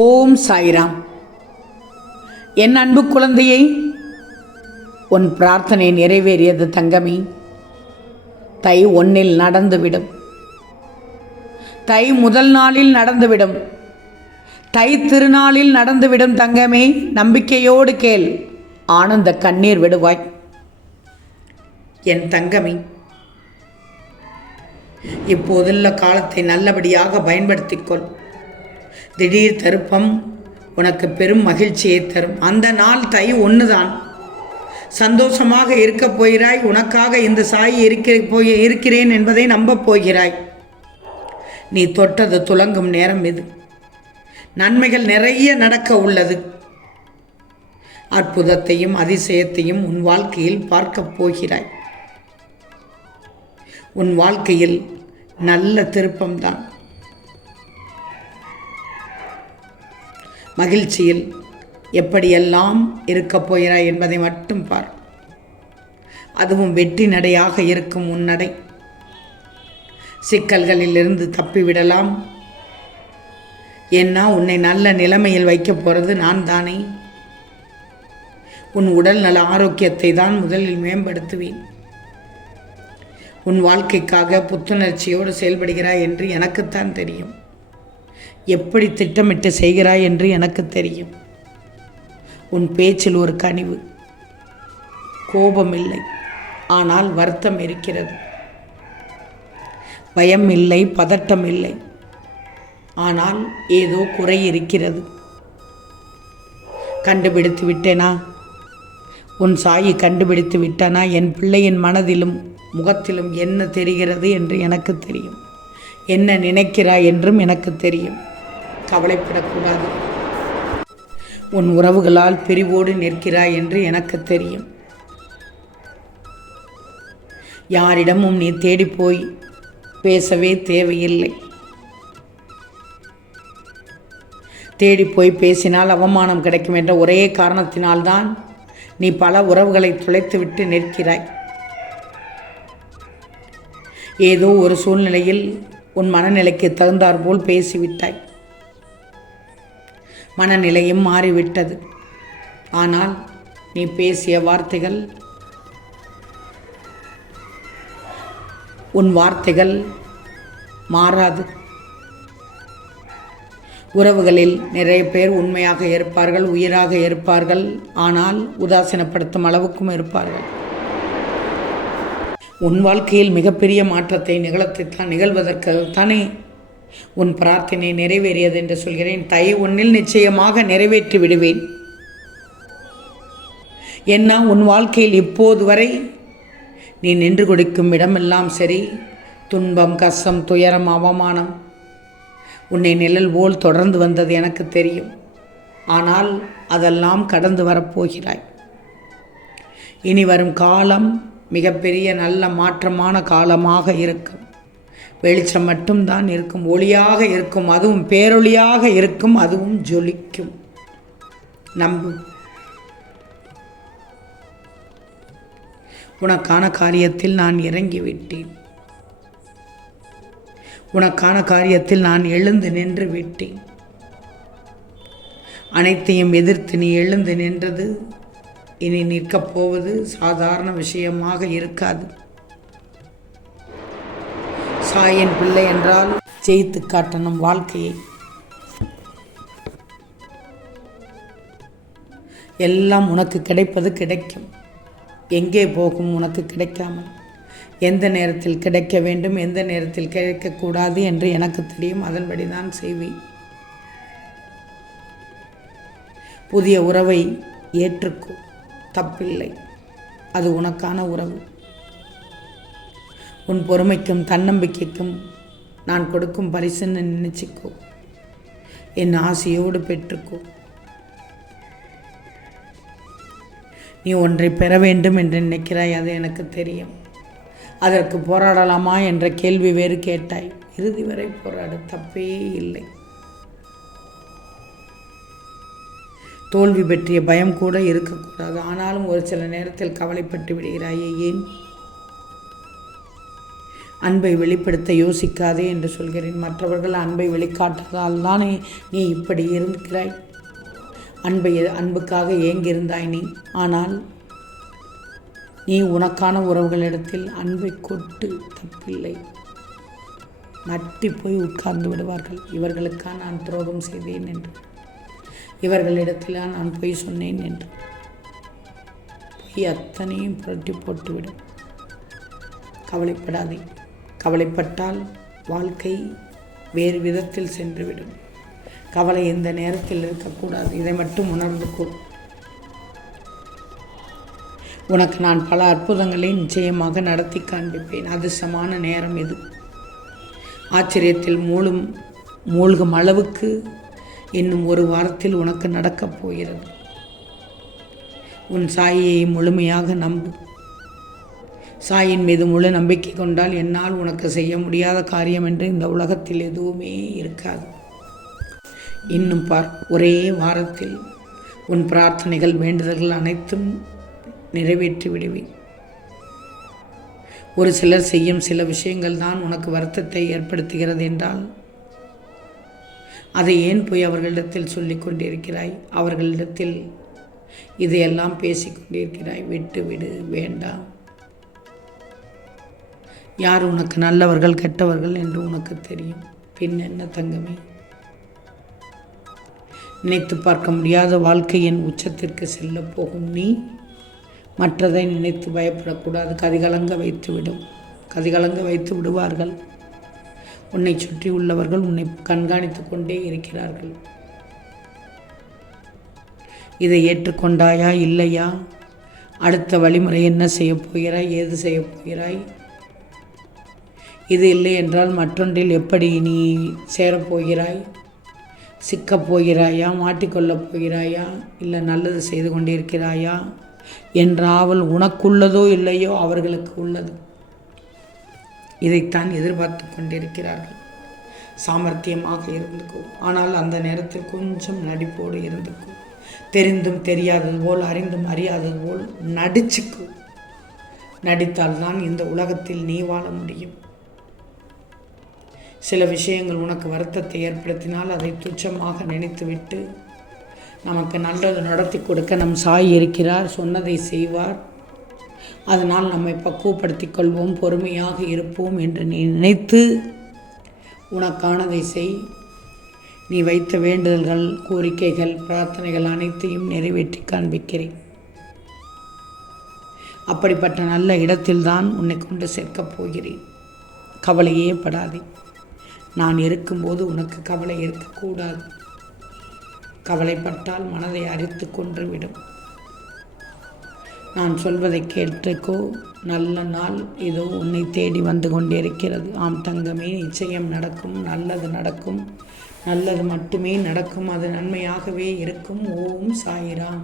ஓம் சாய்ராம். என் அன்பு குழந்தையை உன் பிரார்த்தனை நிறைவேறியது தங்கமே. தை ஒன்னில் நடந்துவிடும். தை முதல் நாளில் நடந்துவிடும். தை திருநாளில் நடந்துவிடும் தங்கமே நம்பிக்கையோடு கேள் ஆனந்த கண்ணீர் விடுவாய். என் தங்கமே இப்போதுள்ள காலத்தை நல்லபடியாக பயன்படுத்திக்கொள் திடீர் தருப்பம் உனக்கு பெரும் மகிழ்ச்சியை தரும். அந்த நாள் தை ஒன்று தான் சந்தோஷமாக இருக்கப் போகிறாய். உனக்காக இந்த சாய் இருக்க போய் இருக்கிறேன் என்பதை நம்பப் போகிறாய். நீ தொட்டது துலங்கும் நேரம் இது. நன்மைகள் நிறைய நடக்க உள்ளது. அற்புதத்தையும் அதிசயத்தையும் உன் வாழ்க்கையில் பார்க்கப் போகிறாய். உன் வாழ்க்கையில் நல்ல திருப்பம்தான். மகிழ்ச்சியில் எப்படியெல்லாம் இருக்கப் போகிறாய் என்பதை மட்டும் பார். அதுவும் வெற்றி நடையாக இருக்கும் உன் நடை. சிக்கல்களிலிருந்து தப்பிவிடலாம். ஏன்னா உன்னை நல்ல நிலைமையில் வைக்கப் போகிறது நான் தானே உன் உடல் நல ஆரோக்கியத்தை தான் முதலில் மேம்படுத்துவேன். உன் வாழ்க்கைக்காக புத்துணர்ச்சியோடு செயல்படுகிறாய் என்று எனக்குத்தான் தெரியும். எப்படி திட்டமிட்டு செய்கிறாய் என்று எனக்கு தெரியும். உன் பேச்சில் ஒரு கனிவு. கோபம் இல்லை ஆனால் வருத்தம் இருக்கிறது. பயம் இல்லை பதட்டம் இல்லை ஆனால் ஏதோ குறை இருக்கிறது. கண்டுபிடித்து விட்டேனா? உன் சாயி கண்டுபிடித்து விட்டானா? என் பிள்ளையின் மனதிலும் முகத்திலும் என்ன தெரிகிறது என்று எனக்கு தெரியும். என்ன நினைக்கிறாய் என்றும் எனக்கு தெரியும். கவலைப்படக்கூடாது. உன் உறவுகளால் பிரிவோடு நிற்கிறாய் என்று எனக்கு தெரியும். யாரிடமும் நீ தேடிப்போய் பேசவே தேவையில்லை. தேடி போய் பேசினால் அவமானம் கிடைக்கும் என்ற ஒரே காரணத்தினால்தான் நீ பல உறவுகளை துளைத்துவிட்டு நிற்கிறாய். ஏதோ ஒரு சூழ்நிலையில் உன் மனநிலைக்கு தகுந்தாற்போல் பேசிவிட்டாய். மனநிலையும் மாறிவிட்டது. ஆனால் நீ பேசிய வார்த்தைகள் உன் வார்த்தைகள் மாறாது. உறவுகளில் நிறைய பேர் உண்மையாக இருப்பார்கள் உயிராக இருப்பார்கள் ஆனால் உதாசீனப்படுத்தும் அளவுக்கும் இருப்பார்கள். உன் வாழ்க்கையில் மிகப்பெரிய மாற்றத்தை நிகழத்தைத்தான் நிகழ்வதற்கு தானே உன் பிரார்த்தனை நிறைவேறியது என்று சொல்கிறேன். தை ஒன்னில் நிச்சயமாக நிறைவேற்றி விடுவேன். என்ன உன் வாழ்க்கையில் இப்போது வரை நீ நின்று கொடுக்கும் இடமெல்லாம் சரி. துன்பம் கஷ்டம் துயரம் அவமானம் உன்னை நிழல் போல் தொடர்ந்து வந்தது எனக்கு தெரியும். ஆனால் அதெல்லாம் கடந்து வரப்போகிறாய். இனி வரும் காலம் மிகப்பெரிய நல்ல மாற்றமான காலமாக இருக்கும். வெளிச்சம் மட்டும்தான் இருக்கும் ஒளியாக இருக்கும் அதுவும் பேரொளியாக இருக்கும் அதுவும் ஜொலிக்கும். நம்பு. உனக்கான காரியத்தில் நான் இறங்கிவிட்டேன். உனக்கான காரியத்தில் நான் எழுந்து நின்று விட்டேன். அனைத்தையும் எதிர்த்து நீ எழுந்து நின்றது. இனி நிற்கப் போவது சாதாரண விஷயமாக இருக்காது. சாயின் பிள்ளை என்றால் ஜெயித்து காட்டணும் வாழ்க்கையை. எல்லாம் உனக்கு கிடைப்பது கிடைக்கும். எங்கே போகும் உனக்கு கிடைக்காமல்? எந்த நேரத்தில் கிடைக்க வேண்டும் எந்த நேரத்தில் கிடைக்கக்கூடாது என்று எனக்கு தெரியும். அதன்படி தான் செய்வேன். புதிய உறவை ஏற்றுக்கோ. தப்பில்லை. அது உனக்கான உறவு. உன் பொறுமைக்கும் தன்னம்பிக்கைக்கும் நான் கொடுக்கும் பரிசுன்னு நினச்சிக்கோ. என் ஆசையோடு பெற்றுக்கோ. நீ ஒன்றை பெற வேண்டும் என்று நினைக்கிறாய் அது எனக்கு தெரியும். அதற்கு போராடலாமா என்ற கேள்வி வேறு கேட்டாய். இறுதி வரை போராட தப்பே இல்லை. தோல்வி பற்றிய பயம் கூட இருக்கக்கூடாது. ஆனாலும் ஒரு சில நேரத்தில் கவலைப்பட்டு விடுகிறாயே ஏன்? அன்பை வெளிப்படுத்த யோசிக்காதே என்று சொல்கிறேன். மற்றவர்கள் அன்பை வெளிக்காட்டுறதால் தானே நீ இப்படி இருக்கிறாய் அன்பை அன்புக்காக ஏங்கியிருந்தாய் நீ. ஆனால் நீ உனக்கான உறவுகளிடத்தில் அன்பை கொட்டு தப்பில்லை. நட்டி போய் உட்கார்ந்து விடுவார்கள். இவர்களுக்காக நான் துரோகம் செய்தேன் என்று. இவர்களிடத்தில் நான் பொய் சொன்னேன் என்று. பொய் அத்தனையும் புரட்டி போட்டுவிடும் கவலைப்படாதே. கவலைப்பட்டால் வாழ்க்கை வேறு விதத்தில் சென்றுவிடும். கவலை எந்த நேரத்தில் இருக்கக்கூடாது இதை மட்டும் உணர்ந்து உணர்ந்துக்கோ உனக்கு நான் பல அற்புதங்களை நிச்சயமாக நடத்தி காண்பிப்பேன். அதிர்ஷ்டமான நேரம் இது. ஆச்சரியத்தில் மூழும் மூழ்கும் அளவுக்கு இன்னும் ஒரு வாரத்தில் உனக்கு நடக்கப் போகிறது. உன் சாயையை முழுமையாக நம்பு. சாயின் மீது முழு நம்பிக்கை கொண்டால் என்னால் உனக்கு செய்ய முடியாத காரியம் என்று இந்த உலகத்தில் எதுவுமே இருக்காது. இன்னும் பார் ஒரே வாரத்தில் உன் பிரார்த்தனைகள் வேண்டுதல்கள் அனைத்தும் நிறைவேற்றி விடுவேன். ஒரு சிலர் செய்யும் சில விஷயங்கள் தான் உனக்கு வருத்தத்தை ஏற்படுத்துகிறது என்றால் அதை ஏன் போய் அவர்களிடத்தில் சொல்லிக் கொண்டிருக்கிறாய்? அவர்களிடத்தில் இதையெல்லாம் பேசிக்கொண்டிருக்கிறாய் விட்டு விடு வேண்டாம். யார் உனக்கு நல்லவர்கள் கெட்டவர்கள் என்று உனக்கு தெரியும்? பின் என்ன தங்கமே? நினைத்து பார்க்க முடியாத வாழ்க்கையின் உச்சத்திற்கு செல்ல போகும். நீ மற்றதை நினைத்து பயப்படக்கூடாது. கதிகலங்க வைத்துவிடும். கதிகலங்க வைத்து விடுவார்கள். உன்னை சுற்றி உள்ளவர்கள் உன்னை கண்காணித்து கொண்டே இருக்கிறார்கள். இதை ஏற்றுக்கொண்டாயா இல்லையா? அடுத்த வழிமுறை என்ன செய்யப் போகிறாய்? ஏது செய்யப் போகிறாய்? இது இல்லை என்றால் மற்றொன்றில் எப்படி நீ சேரப்போகிறாய்? சிக்கப் போகிறாயா மாட்டிக்கொள்ளப் போகிறாயா இல்லை நல்லது செய்து கொண்டிருக்கிறாயா? என்ற ஆவல் உனக்குள்ளதோ இல்லையோ அவர்களுக்கு உள்ளது. இதைத்தான் எதிர்பார்த்து கொண்டிருக்கிறார்கள். சாமர்த்தியமாக இருந்துக்கும். ஆனால் அந்த நேரத்தில் கொஞ்சம் நடிப்போடு இருந்துக்கும். தெரிந்தும் தெரியாதது போல் அறிந்தும் அறியாதது போல் நடிச்சுக்கும் நடித்தால்தான் இந்த உலகத்தில் நீ வாழ முடியும். சில விஷயங்கள் உனக்கு வருத்தத்தை ஏற்படுத்தினால் அதை துச்சமாக நினைத்துவிட்டு நமக்கு நல்லது நடத்தி கொடுக்க நம் சாய் இருக்கிறார் சொன்னதை செய்வார். அதனால் நம்மை பக்குவப்படுத்தி கொள்வோம் பொறுமையாக இருப்போம் என்று நீ நினைத்து உனக்கானதை செய். நீ வைத்த வேண்டுதல்கள் கோரிக்கைகள் பிரார்த்தனைகள் அனைத்தையும் நிறைவேற்றி காண்பிக்கிறேன். அப்படிப்பட்ட நல்ல இடத்தில்தான் உன்னை கொண்டு சேர்க்கப் போகிறேன். கவலையே படாதே. நான் இருக்கும்போது உனக்கு கவலை இருக்கக்கூடாது. கவலைப்பட்டால் மனதை அரித்து கொன்றுவிடும். நான் சொல்வதை கேட்டுக்கோ நல்ல நாள் இதோ உன்னை தேடி வந்து கொண்டிருக்கிறது. ஆம் தங்கமே நிச்சயம் நடக்கும். நல்லது நடக்கும். நல்லது மட்டுமே நடக்கும். அது நன்மையாகவே இருக்கும். ஓம் சாயிராம்.